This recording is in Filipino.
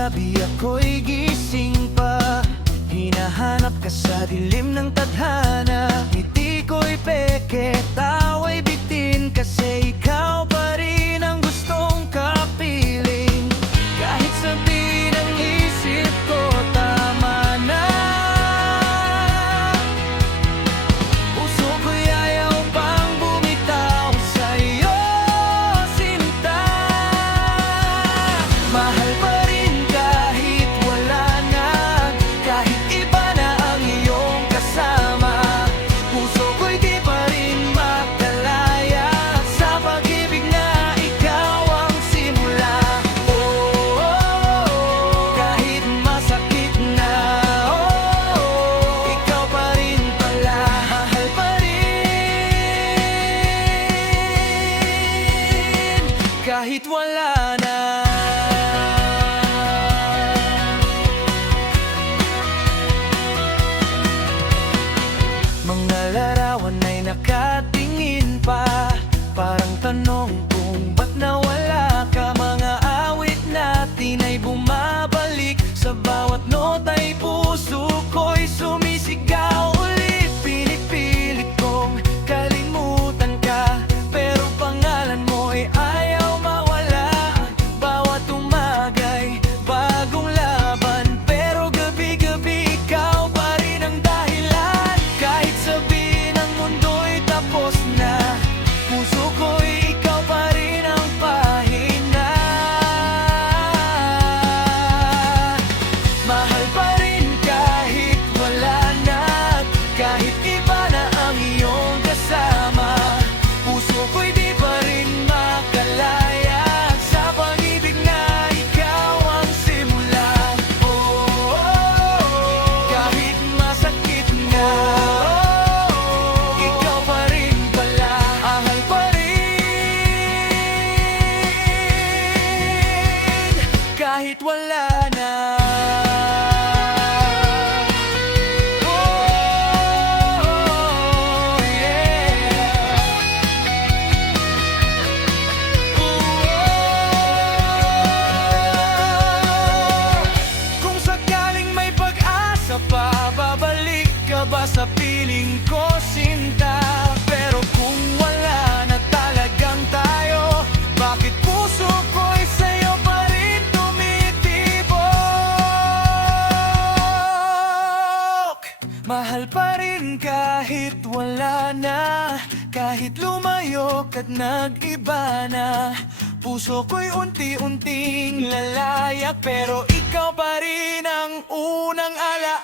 gabi ako'y gising pa, hinahanap ka sa dilim ng tadhana. Ngiti ko'y peke, tawa'y bitin, kasi ikaw pa rin ang gustong kapiling. Kahit sabihin ang isip ko, tama na, puso ko'y ayaw pang bumitaw sa'yo, sinta. Mahal pa rin kahit wala na, kahit iba na ang iyong kasama. Puso ko'y di pa rin makalaya sa pag-ibig na ikaw ang simula. Oh, oh, oh, kahit masakit na, oh, oh, ikaw pa rin pala. Mahal pa rin kahit wala na. Mga larawan ay nakatingin pa, parang tanong kung ba't nawala ka. Mga awit natin ay bumabalik, sa bawat nota'y puso ko'y sumisigaw ulit. Pinipilit kong kalimutan ka, pero pangalan mo'y ayaw mawala. Bawat umaga'y bagong laban, pero gabi-gabi ikaw pa rin ang dahilan. Kahit sabihin ang mundo'y tapos na, puso ko'y ikaw pa rin ang pahina. Mahal pa rin kahit wala na, kahit iba na ang iyong kasama. Puso ko'y di pa rin makalaya sa pag-ibig na ikaw ang simula. Oh, oh, oh, kahit masakit na, oh, ikaw pa rin pala. Mahal pa rin kahit wala na. Oh, yeah. Kung sakaling may pag-asa pa, babalik ka ba sa piling ko, sinta? Pero kung wala na talagang tayo, bakit puso ko'y sa'yo pa rin tumitibok? Mahal pa rin kahit wala na, kahit lumayo at nag-iba na. Puso ko'y unti-unting lalayak, pero ikaw pa rin ang unang alaala.